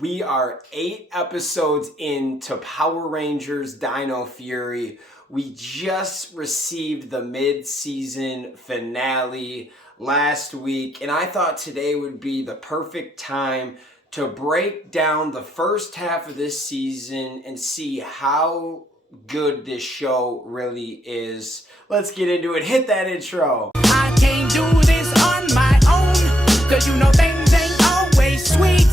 We are 8 episodes into Power Rangers Dino Fury. We just received the mid-season finale last week, and I thought today would be the perfect time to break down the first half of this season and see how good this show really is. Let's get into it. Hit that intro. I can't do this on my own, cause you know things ain't always sweet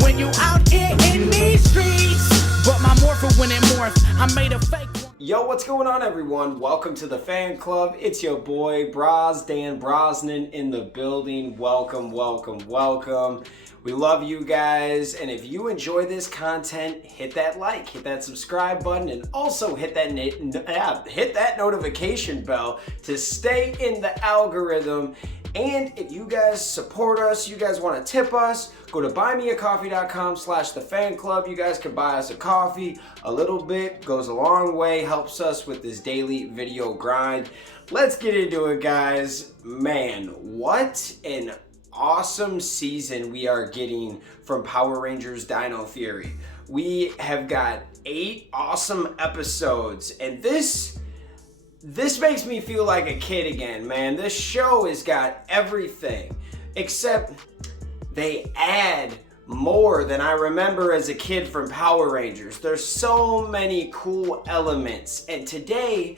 when you out here in these streets. But my morpher when it morphed, I made a fake one. Yo, what's going on, everyone? Welcome to the fan club. It's your boy Dan Brosnan in the building. Welcome. We love you guys, and if you enjoy this content, hit that like, hit that subscribe button, and also hit that notification bell to stay in the algorithm. And if you guys support us, you guys want to tip us, go to buymeacoffee.com/thefanclub. You guys can buy us a coffee. A little bit goes a long way, helps us with this daily video grind. Let's get into it, guys. Man, what an awesome season we are getting from Power Rangers Dino Fury. We have got 8 awesome episodes, and this makes me feel like a kid again, man. This show has got everything, except they add more than I remember as a kid from Power Rangers. There's so many cool elements, and today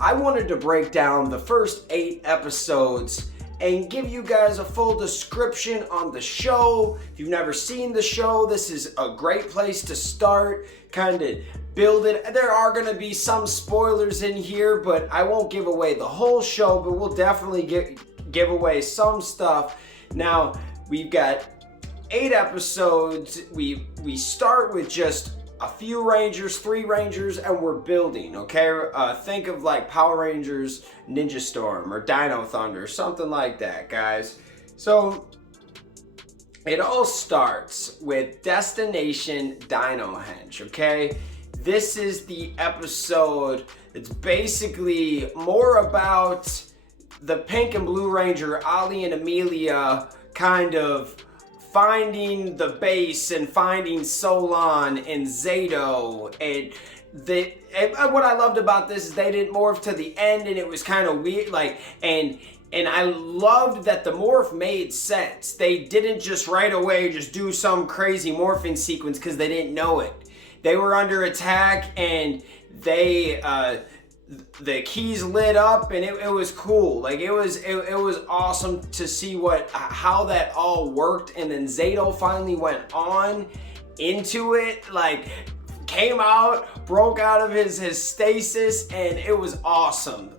I wanted to break down the first 8 episodes and give you guys a full description on the show. If you've never seen the show, this is a great place to start, kind of build it. There are going to be some spoilers in here, but I won't give away the whole show, but we'll definitely give away some stuff. Now, we've got 8 episodes. We start with just a few Rangers, 3 Rangers, and we're building, okay? Think of like Power Rangers Ninja Storm or Dino Thunder, something like that, guys. So it all starts with Destination Dino Hench, okay? This is the episode. It's basically more about the Pink and Blue Ranger, Ali and Amelia, kind of finding the base and finding Solon and Zato. And what I loved about this is they didn't morph to the end, and it was kind of weird, like, and I loved that the morph made sense. They didn't just right away just do some crazy morphing sequence because they didn't know it. They were under attack, and the keys lit up, and it was cool. Like it was awesome to see how that all worked. And then Zato finally went on into it, like came out, broke out of his stasis, and it was awesome.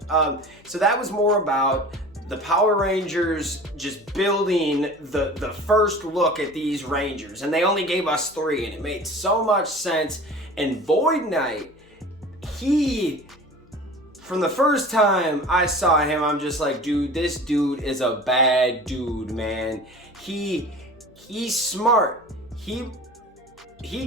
So that was more about the Power Rangers just building the first look at these Rangers, and they only gave us 3, and it made so much sense. And Void Knight, from the first time I saw him, I'm just like, dude, this dude is a bad dude, man. He's smart. He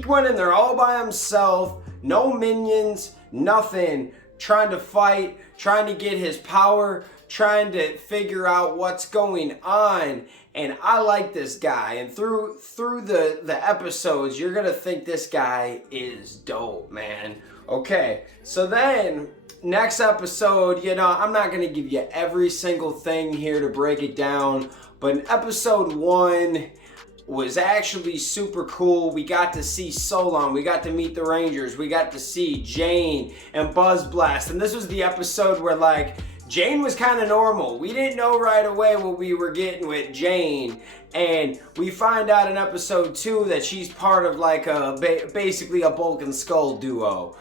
went in there all by himself, no minions, nothing, trying to fight, trying to get his power, trying to figure out what's going on. And I like this guy, and through the episodes, you're gonna think this guy is dope, man. Okay, so then next episode, I'm not going to give you every single thing here to break it down, but in episode 1 was actually super cool. We got to see Solon, we got to meet the Rangers, we got to see Jane and Buzz Blast, and this was the episode where, like, Jane was kind of normal. We didn't know right away what we were getting with Jane, and we find out in episode 2 that she's part of like basically a Bulk and Skull duo.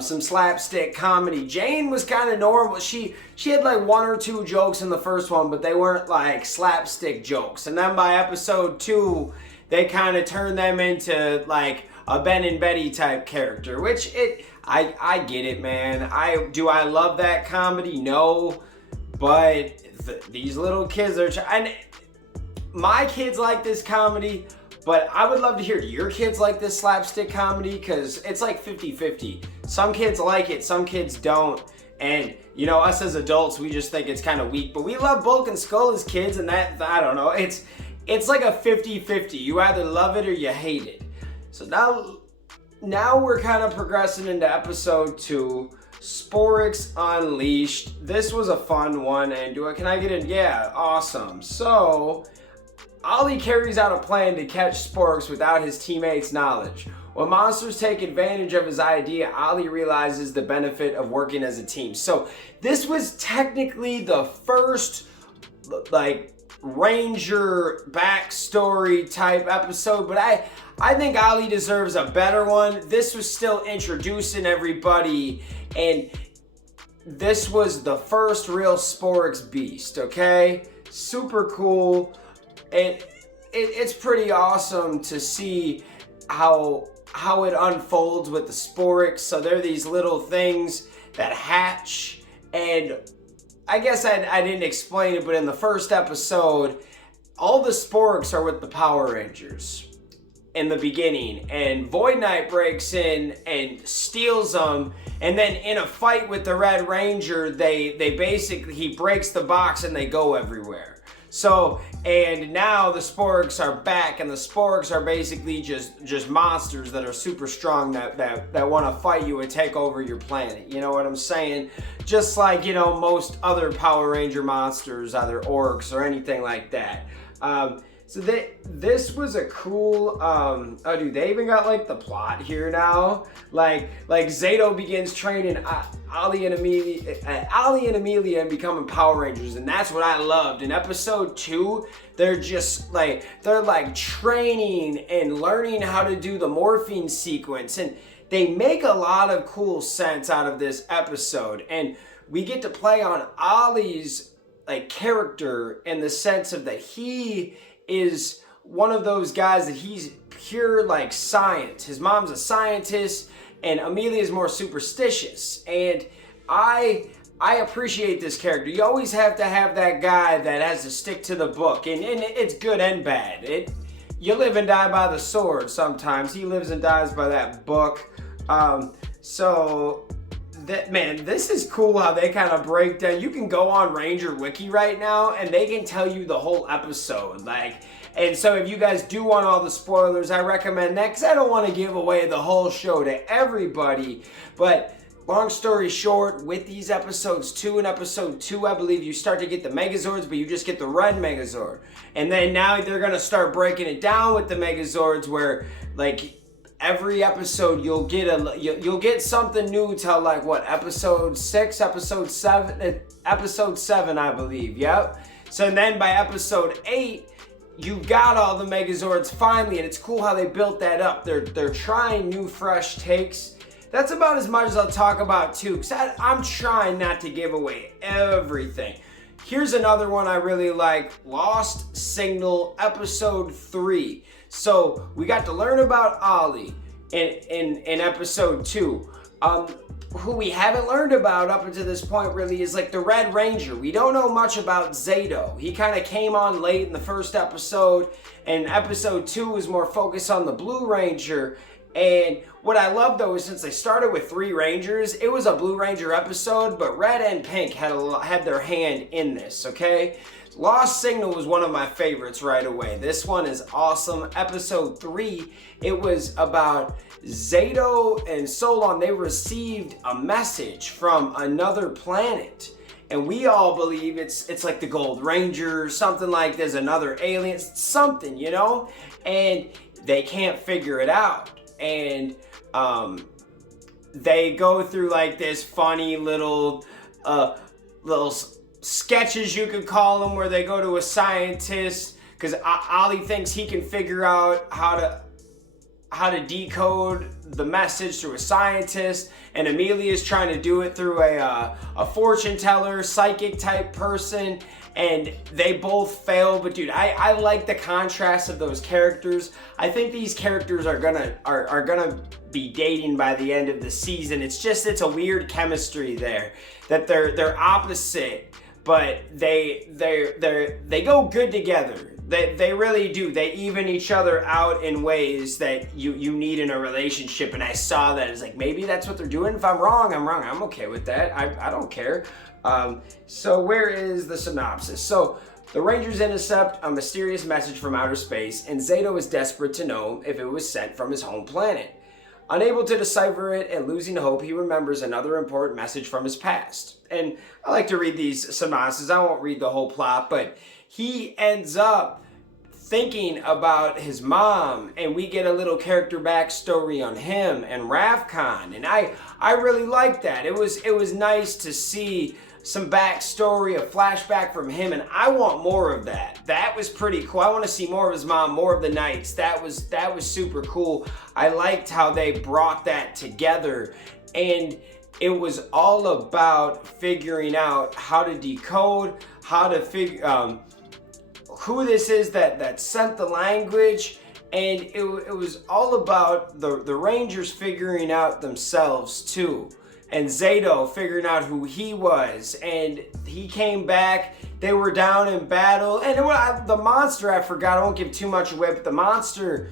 Some slapstick comedy. Jane was kind of normal. She had like 1 or 2 jokes in the first one, but they weren't like slapstick jokes. And then by episode 2, they kind of turned them into like a Ben and Betty type character, which I get it, man. Do I love that comedy? No, but these little kids are and my kids like this comedy, but I would love to hear, do your kids like this slapstick comedy? Because it's like 50-50. Some kids like it, some kids don't. And, us as adults, we just think it's kind of weak. But we love Bulk and Skull as kids, and that, I don't know, it's like a 50-50. You either love it or you hate it. So now we're kind of progressing into episode 2, Sporix Unleashed. This was a fun one, and can I get in? Yeah, awesome. So Ollie carries out a plan to catch Sporix without his teammates' knowledge. When monsters take advantage of his idea, Ollie realizes the benefit of working as a team. So this was technically the first, like, Ranger backstory type episode, but I think Ollie deserves a better one. This was still introducing everybody, and this was the first real Sporix beast, okay? Super cool. And it's pretty awesome to see how it unfolds with the Sporix. So they're these little things that hatch, and I guess I didn't explain it, but in the first episode, all the Sporix are with the Power Rangers in the beginning, and Void Knight breaks in and steals them, and then in a fight with the Red Ranger, he breaks the box and they go everywhere. So, and now the Sporix are back, and the Sporix are basically just monsters that are super strong that want to fight you and take over your planet. You know what I'm saying? Just like, most other Power Ranger monsters, either orcs or anything like that. So this was a cool, oh dude, they even got like the plot here now. Like Zato begins training Ollie and Amelia and becoming Power Rangers, and that's what I loved. In episode 2, they're training and learning how to do the morphine sequence, and they make a lot of cool sense out of this episode. And we get to play on Ollie's character in the sense of that he is one of those guys that he's pure science. His mom's a scientist, and Amelia's more superstitious. And I appreciate this character. You always have to have that guy that has to stick to the book, and it's good and bad. You live and die by the sword sometimes. He lives and dies by that book. This is cool how they kind of break down. You can go on Ranger Wiki right now, and they can tell you the whole episode. And so if you guys do want all the spoilers, I recommend that, because I don't want to give away the whole show to everybody. But long story short, with these episodes 2 and episode 2, I believe you start to get the Megazords, but you just get the red Megazord. And then now they're going to start breaking it down with the Megazords, where every episode you'll get something new till episode 6, episode 7, I believe. Yep. So then by episode 8, you've got all the Megazords finally, and it's cool how they built that up. They're trying new fresh takes. That's about as much as I'll talk about too, because I'm trying not to give away everything. Here's another one I really like, Lost Signal episode 3. So we got to learn about Ollie in episode 2. Who we haven't learned about up until this point really is the Red Ranger. We don't know much about Zato. He kind of came on late in the first episode, and episode 2 was more focused on the Blue Ranger. And what I love though is since they started with 3 Rangers, it was a Blue Ranger episode, but Red and Pink had their hand in this, okay? Lost Signal was one of my favorites right away. This one is awesome. Episode 3, it was about Zato and Solon. They received a message from another planet, and we all believe it's like the Gold Ranger, something like there's another alien, something, and they can't figure it out. And they go through this funny little sketches, you could call them, where they go to a scientist, because Ollie thinks he can figure out how to decode the message through a scientist, and Amelia's trying to do it through a fortune teller, psychic type person, and they both fail. But dude, I like the contrast of those characters. I think these characters are gonna be dating by the end of the season. It's a weird chemistry there, that they're opposite, but they go good together. They really do. They even each other out in ways that you need in a relationship. And I saw that. It's maybe that's what they're doing. If I'm wrong, I'm wrong. I'm okay with that. I don't care. So where is the synopsis? So The Rangers intercept a mysterious message from outer space, and Zato is desperate to know if it was sent from his home planet. Unable to decipher it and losing hope, he remembers another important message from his past. And I like to read these synopses. I won't read the whole plot, but he ends up thinking about his mom, and we get a little character backstory on him and Ravcon, and I really liked that. It was nice to see some backstory, a flashback from him, and I want more of that. That was pretty cool. I want to see more of his mom, more of the Knights. That was super cool. I liked how they brought that together, and it was all about figuring out how to decode, how to figure who this is that sent the language, and it was all about the Rangers figuring out themselves too. And Zato figuring out who he was, and he came back. They were down in battle, and the monster, I forgot, I won't give too much away, but the monster,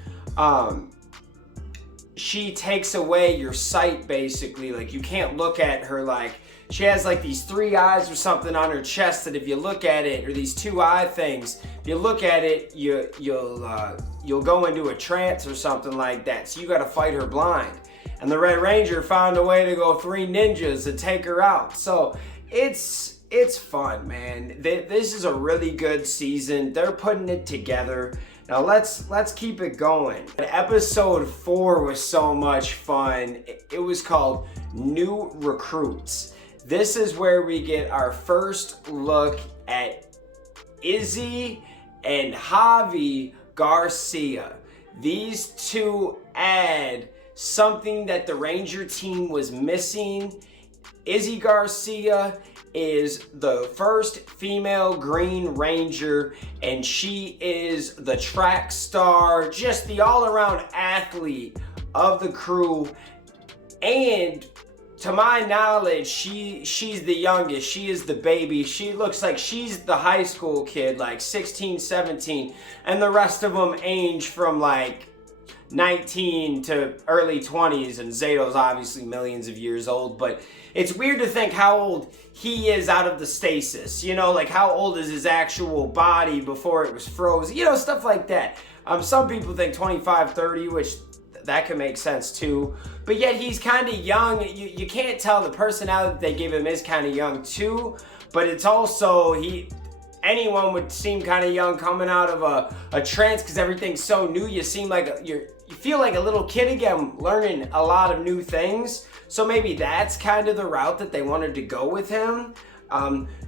she takes away your sight, basically. Like, you can't look at her. Like, she has like these 3 eyes or something on her chest that if you look at it, or these 2 eye things, if you look at it, you'll go into a trance or something like that. So you got to fight her blind. And the Red Ranger found a way to go 3 ninjas to take her out. So it's fun, man. This is a really good season. They're putting it together. Now let's keep it going. Episode 4 was so much fun. It was called New Recruits. This is where we get our first look at Izzy and Javi Garcia. These two add something that the Ranger team was missing. Izzy Garcia is the first female Green Ranger, and she is the track star, just the all-around athlete of the crew. And to my knowledge, she's the youngest. She is the baby. She looks like she's the high school kid, like 16, 17, and the rest of them age from like 19 to early 20s, and Zato's obviously millions of years old, but it's weird to think how old he is out of the stasis, you know, like how old is his actual body before it was frozen, you know, stuff like that. Some people think 25, 30, which that could make sense too, but yet he's kind of young. You can't tell. The personality that they give him is kind of young too, but it's also anyone would seem kind of young coming out of a trance, because everything's so new. You seem like you feel like a little kid again, learning a lot of new things. So maybe that's kind of the route that they wanted to go with him.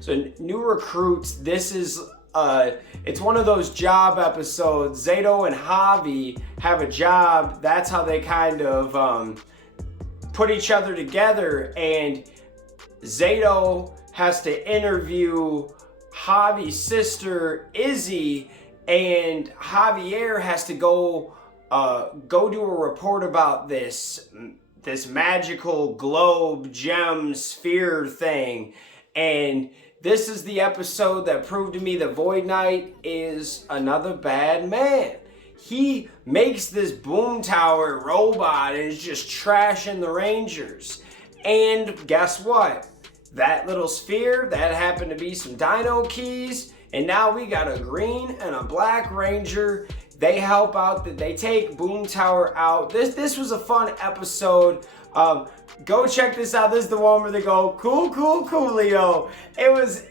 So New Recruits, this is it's one of those job episodes. Zato and Javi have a job. That's how they kind of put each other together, and Zato has to interview Javi's sister Izzy, and Javier has to go do a report about this magical globe gem sphere thing. And this is the episode that proved to me that Void Knight is another bad man. He makes this boom tower robot and is just trashing the Rangers. And guess what? That little sphere, that happened to be some Dino keys, and now we got a green and a black Ranger. They help out, they take Boom Tower out. This was a fun episode. Go check this out. This is the one where they go, cool, Coolio. It was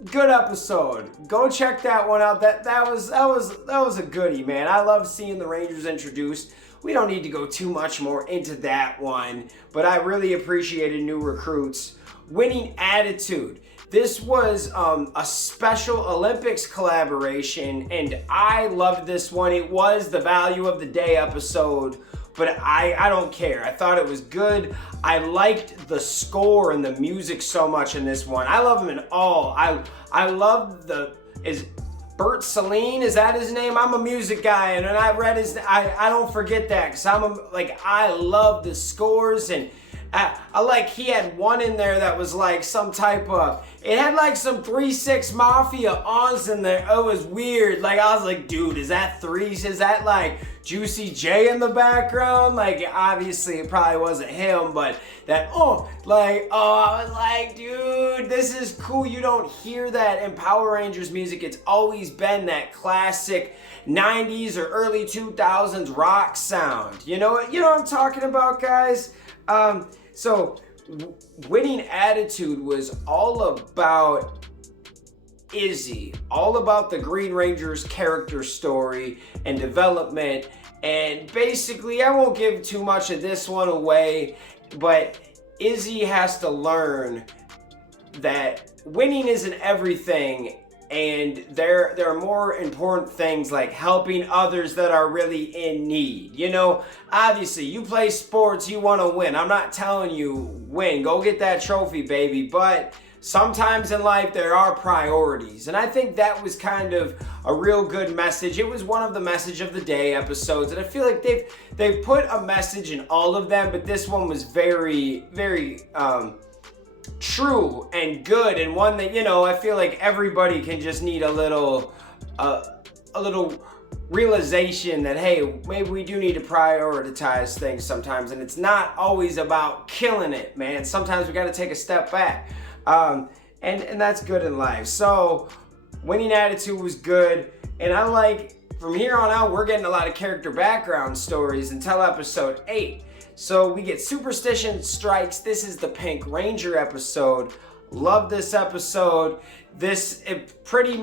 a good episode. Go check that one out. That was a goodie, man. I love seeing the Rangers introduced. We don't need to go too much more into that one, but I really appreciated New Recruits. Winning Attitude. This was a Special Olympics collaboration, and I loved this one. It was the value of the day episode, but I don't care. I thought it was good. I liked the score and the music so much in this one. I love them in all. I love is Bert Celine, is that his name? I'm a music guy, and when I read I don't forget that, because I love the scores, and I like, he had one in there that was like some type of, it had like some 3-6 Mafia ons in there. It was weird. Like, I was like, dude, is that threes? Is that like Juicy J in the background. Like, obviously it probably wasn't him, but that, I was like, dude, this is cool. You don't hear that in Power Rangers music. It's always been that classic 90s or early 2000s rock sound. You know what I'm talking about, guys? So Winning Attitude was all about Izzy, all about the Green Ranger's character story and development. And basically, I won't give too much of this one away, but Izzy has to learn that winning isn't everything, and there are more important things like helping others that are really in need. You know, obviously, you play sports, you want to win. I'm not telling you win, go get that trophy, baby, but sometimes in life there are priorities, and I think that was kind of a real good message. It was one of the message of the day episodes, and I feel like they've put a message in all of them, but this one was very, very true and good, and one that, you know, I feel like everybody can just need a little realization that, hey, maybe we do need to prioritize things sometimes, and it's not always about killing it, man. Sometimes we got to take a step back. And that's good in life. So Winning Attitude was good, and I like, from here on out, we're getting a lot of character background stories until episode 8. So we get Superstition Strikes. This is the Pink Ranger episode. Love this episode. Pretty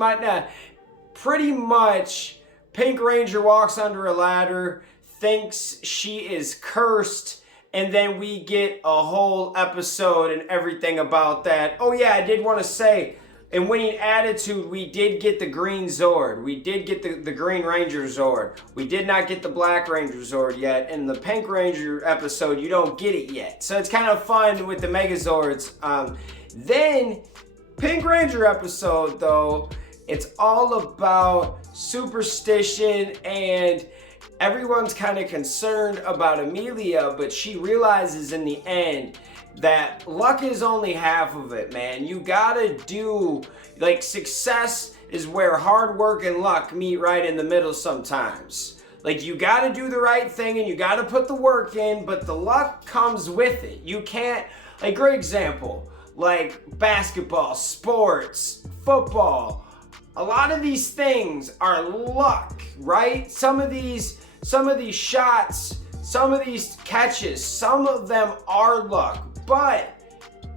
much Pink Ranger walks under a ladder, thinks she is cursed, and then we get a whole episode and everything about that. Oh yeah, I did want to say, in Winning Attitude, we did get the Green Zord. We did get the Green Ranger Zord. We did not get the Black Ranger Zord yet. In the Pink Ranger episode, you don't get it yet. So it's kind of fun with the Megazords. Then, Pink Ranger episode, though, it's all about superstition, and everyone's kind of concerned about Amelia, but she realizes in the end that luck is only half of it, man. You gotta do, like, success is where hard work and luck meet right in the middle sometimes. Like, you gotta do the right thing and you gotta put the work in, but the luck comes with it. You can't, like, great example, like basketball, sports, football. A lot of these things are luck, right? Some of these shots, some of these catches, some of them are luck, but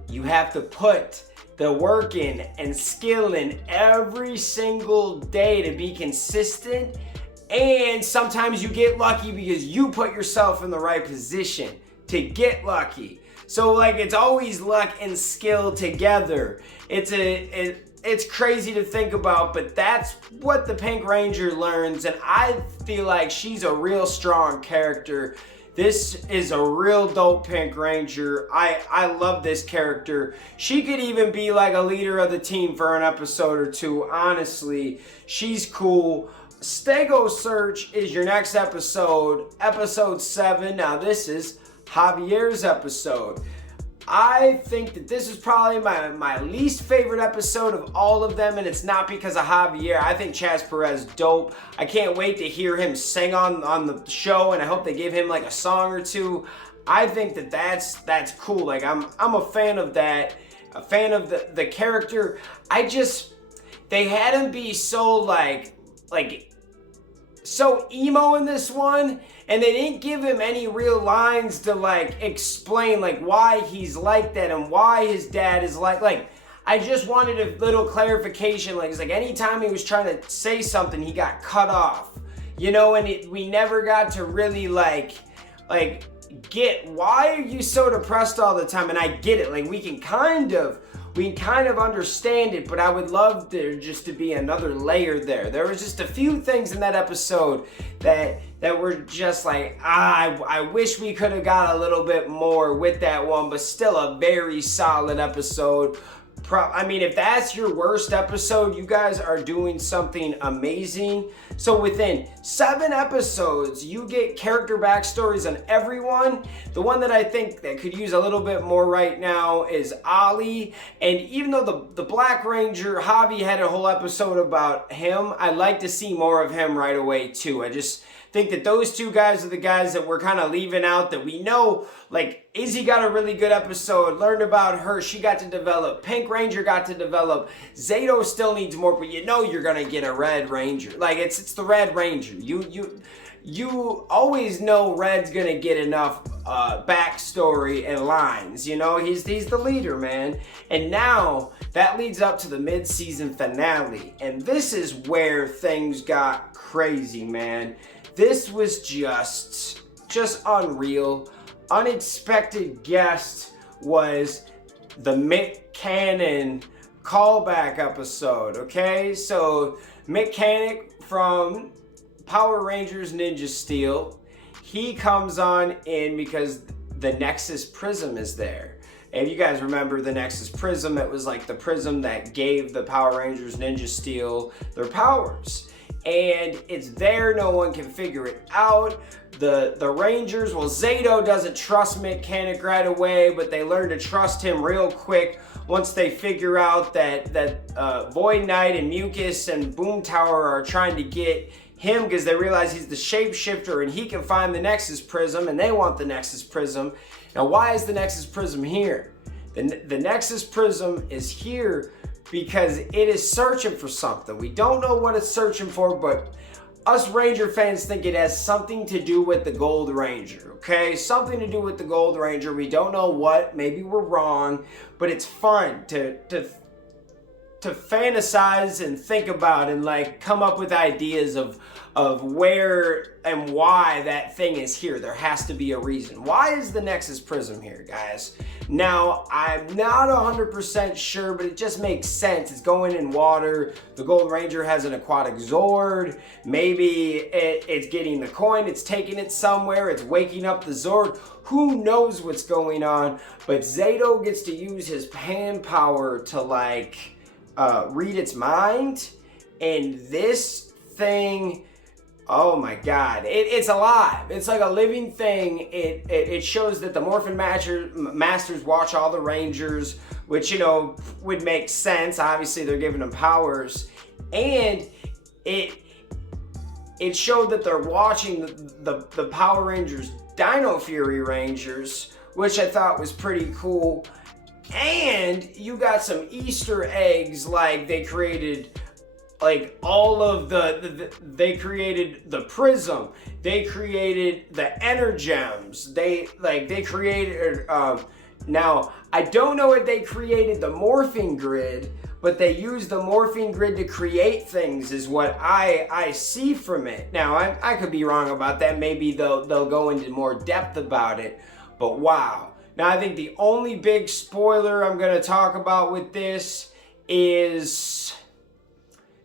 you have to put the work in and skill in every single day to be consistent, and sometimes you get lucky because you put yourself in the right position to get lucky. So, like, it's always luck and skill together. It's crazy to think about, but that's what the Pink Ranger learns, and I feel like she's a real strong character. This is a real dope Pink Ranger. I love this character. She could even be like a leader of the team for an episode or two. Honestly, she's cool. Stego Search is your next episode, episode 7. Now this is Javier's episode. I think that this is probably my least favorite episode of all of them, and it's not because of Javier. I think Chaz Perez dope. I can't wait to hear him sing on the show, and I hope they give him like a song or two. I think that that's cool. Like, I'm a fan of that, a fan of the character. They had him be so like so emo in this one, and they didn't give him any real lines to like explain like why he's like that and why his dad is like I just wanted a little clarification. Like, it's like anytime he was trying to say something, he got cut off, you know, and we never got to really like get why are you so depressed all the time. And I get it, like we can kind of understand it, but I would love there just to be another layer there. There was just a few things in that episode that were just like, I wish we could have got a little bit more with that one, but still a very solid episode. I mean, if that's your worst episode, you guys are doing something amazing. So within 7 episodes, you get character backstories on everyone. The one that I think that could use a little bit more right now is Ollie. And even though the Black Ranger, Javi had a whole episode about him, I'd like to see more of him right away too. I just think that those two guys are the guys that we're kind of leaving out, that we know, like, Izzy got a really good episode, learned about her, she got to develop, Pink Ranger got to develop, Zato still needs more, but you know you're gonna get a Red Ranger. Like, it's the Red Ranger. You always know Red's gonna get enough backstory and lines. You know, he's the leader, man. And now that leads up to the mid-season finale, and this is where things got crazy, man. This was just unreal. Unexpected guest was the Mick Cannon callback episode. Okay, so Mick Cannon from Power Rangers Ninja Steel, he comes on in because the Nexus Prism is there. And you guys remember the Nexus Prism, it was like the prism that gave the Power Rangers Ninja Steel their powers. And it's there, no one can figure it out. The Rangers, well, Zato doesn't trust Mechanic right away, but they learn to trust him real quick once they figure out that Void Knight and Mucus and Boom Tower are trying to get him because they realize he's the shapeshifter and he can find the Nexus Prism, and they want the Nexus Prism. Now, why is the Nexus Prism here? The Nexus Prism is here because it is searching for something. We don't know what it's searching for, but us Ranger fans think it has something to do with the Gold Ranger, okay? Something to do with the Gold Ranger. We don't know what. Maybe we're wrong, but it's fun to fantasize and think about and like come up with ideas of where and why that thing is here. There has to be a reason. Why is the Nexus Prism here, guys? Now, I'm not 100% sure, but it just makes sense. It's going in water. The Gold Ranger has an aquatic Zord. Maybe it's getting the coin. It's taking it somewhere. It's waking up the Zord. Who knows what's going on? But Zato gets to use his pan power to like read its mind. And this thing, oh my God, it's alive. It's like a living thing. It shows that the Morphin Masters watch all the Rangers, which, you know, would make sense. Obviously, they're giving them powers. And it showed that they're watching the Power Rangers Dino Fury Rangers, which I thought was pretty cool. And you got some Easter eggs, like they created like all of they created the prism, they created the energems, they created now I don't know if they created the morphing grid, but they used the morphing grid to create things is what I see from it. Now I could be wrong about that. Maybe they'll go into more depth about it, but wow. Now I think the only big spoiler I'm going to talk about with this is,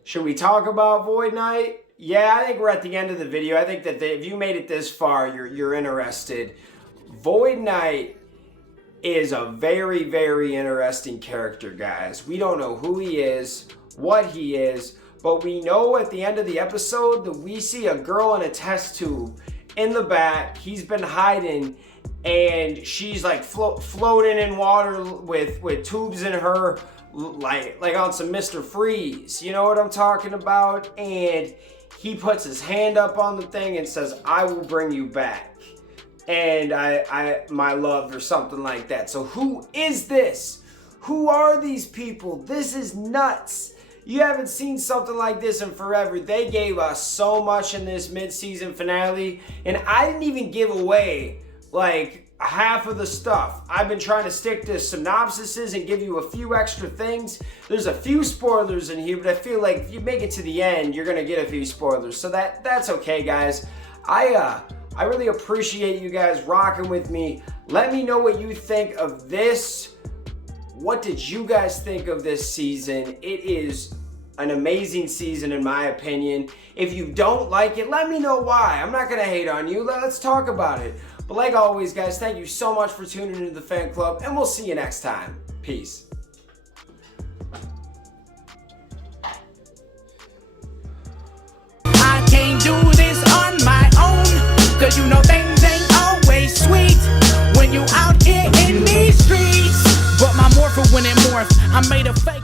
should we talk about Void Knight? Yeah, I think we're at the end of the video. I think that if you made it this far, you're interested. Void Knight is a very, very interesting character, guys. We don't know who he is, what he is, but we know at the end of the episode that we see a girl in a test tube in the back. He's been hiding, and she's like floating in water with tubes in her, like on some Mr. Freeze. You know what I'm talking about? And he puts his hand up on the thing and says, "I will bring you back. And my love," or something like that. So who is this? Who are these people? This is nuts. You haven't seen something like this in forever. They gave us so much in this mid-season finale, and I didn't even give away like half of the stuff. I've been trying to stick to synopsises and give you a few extra things. There's a few spoilers in here, but I feel like if you make it to the end, you're gonna get a few spoilers. So that's okay, guys. I really appreciate you guys rocking with me. Let me know what you think of this. What did you guys think of this season? It is an amazing season in my opinion. If you don't like it, let me know why. I'm not gonna hate on you. Let's talk about it. But like always, guys, thank you so much for tuning into the fan club, and we'll see you next time. Peace. I can't do this on my own, 'cause you know things ain't always sweet when you out here in these streets. But my morpher when it morph, I made a fake